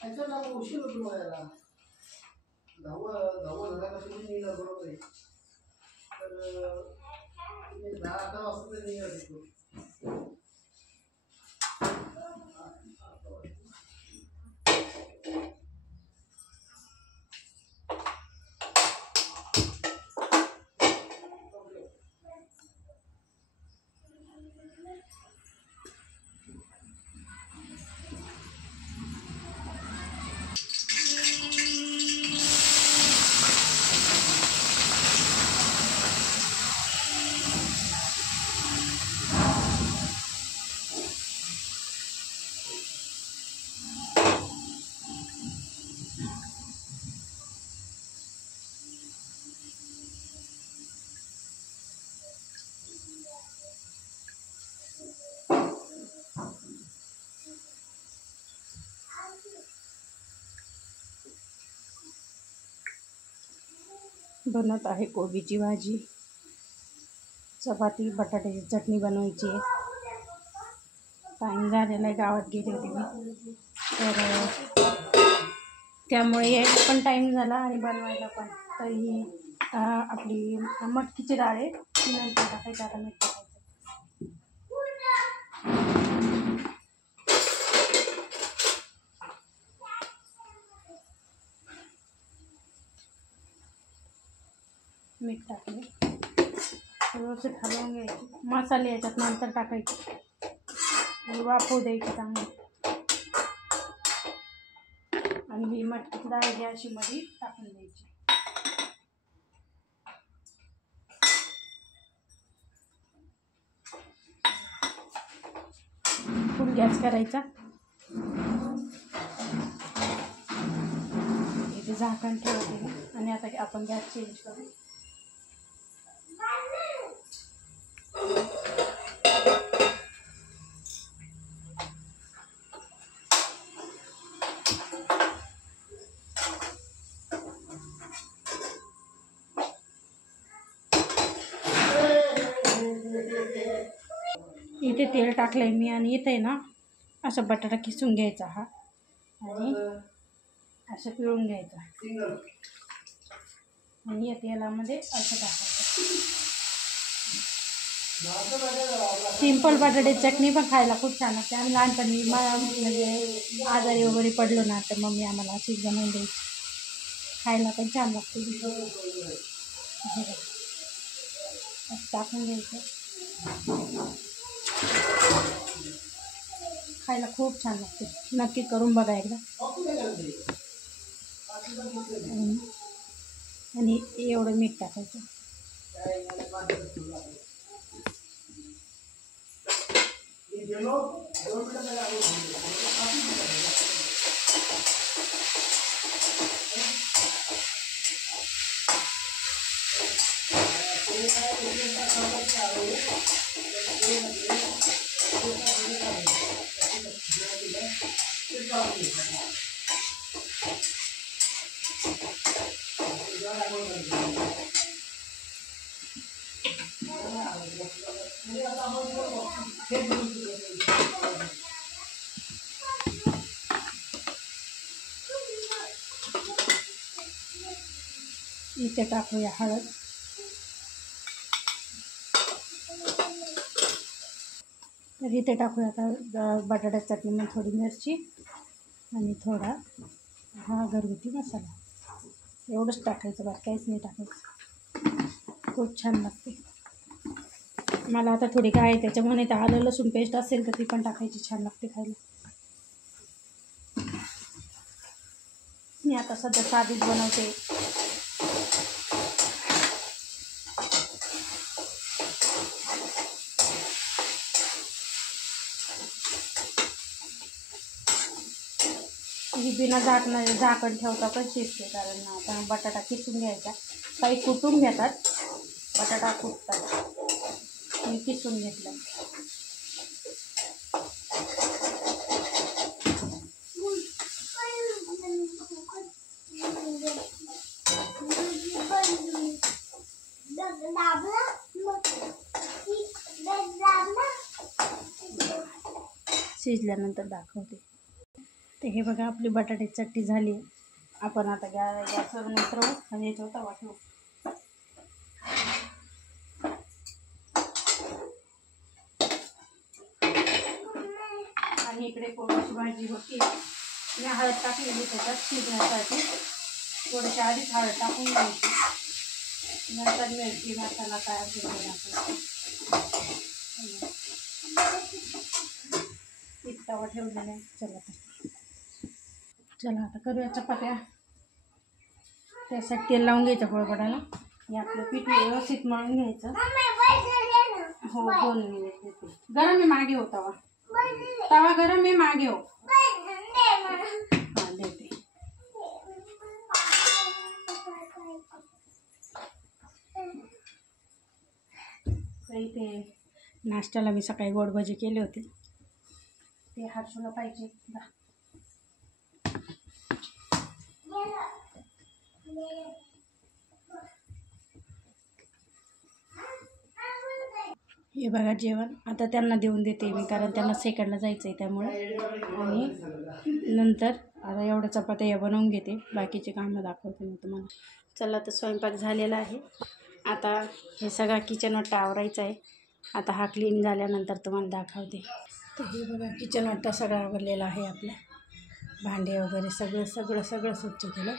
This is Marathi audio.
त्याच्यात आपण उशीर होतो मला धावं झाला का तुम्ही निघाल बरोबर आहे. तर तुम्ही 10-11 वाजता तरी निघाल तिथून. बनत आहे कोबीची भाजी, चपाती, बटाट्याची चटणी बनवायची आहे. टाईम झालेला आहे, गावात गेले होते मी, तर त्यामुळे यायला पण टाईम झाला आणि बनवायला पण. तर ही आपली मटकीची डाळ आहे, ती नंतर टाकायची. आता मीठ टाकायचं. मीठ टाकले, व्यवस्थित हलवून घ्यायचे. मसाले याच्यात नंतर टाकायचे आणि वाफवू द्यायचे चांगले. आणि ही मटकीची डाळ गॅस मध्ये टाकून द्यायची. फुल गॅस करायचा. इथे झाकण ठेवते आणि आता आपण गॅस चेंज करू. इथे तेल टाकलंय मी आणि इथे ना असा बटाटा किसून घ्यायचा हा आणि असं पिळून घ्यायचा आणि या तेलामध्ये असं टाकायचं. सिंपल बटाट्याची चटणी पण खायला खूप छान लागते. आम्ही लहानपणी म्हणजे आजारी वगैरे पडलो ना तर मम्मी आम्हाला अशीच बनवून द्यायची. खायला पण छान लागते. टाकून घ्यायचं, खायला खूप छान लागते. नक्की करून बघा एकदा. आणि एवढं मीठ टाकायचं. इथे टाकूया हळद. तर इथे टाकूया आता बटाट्याची चटणीमध्ये थोडी मिरची आणि थोडा हा घरगुती मसाला. एवढंच टाकायचं, बाकी काहीच नाही टाकायचं. खूप छान लागते. मला आता थोडी काय आहे त्याच्यामुळे तर आलं लसूण पेस्ट असेल तर ती पण टाकायची, छान लागते खायला. मी आता सध्या साधीच बनवते. ही बिना झाकण ठेवता पण शिजते, कारण आता बटाटा किसून घ्यायचा. काही कुटून घेतात, बटाटा कुटतात. मी किसून घेतला. शिजल्यानंतर दाखवते. तर हे बघा आपली बटाट्याची चटणी झाली आहे. आपण आता गॅसवर उतरवू आणि याच्यावर तवा ठेवू. आणि इकडे पोळ्याची भाजी होती. मी हळद टाकलेली त्याच्यात शिजण्यासाठी. थोडीशी आधीच हळद टाकून घ्यायची, नंतर मिरची मसाला काय असेल ते टाकायचं. तवा ठेवलेला आहे. चला आता करूया चपात्या. त्यासाठी तेल लावून घ्यायचं पोळपाटाला. हे आपलं पीठ व्यवस्थित मळून घ्यायचं. हो 2 मिनिट देते. गरम आहे मागे हो तवा. तवा गरम आहे मागे हो. हां देते. इथे नाश्त्याला मी सकाळी गोड भजी केले होते. ते हर्षूला पाहिजे. हे बघा जेवण आता त्यांना देऊन देते मी, कारण त्यांना सेकंडला जायचं आहे त्यामुळे. आणि नंतर आता एवढ्या चपात्या या बनवून घेते, बाकीचे कामं दाखवते मी तुम्हाला. चला तर स्वयंपाक झालेला आहे. आता हे सगळा किचन वाटा आवरायचं आहे. आता हा क्लीन झाल्यानंतर तुम्हाला दाखवते. तर हे बघा किचन वाटा सगळा आवरलेला आहे आपला. भांडे वगैरे सगळं स्वच्छ केलं.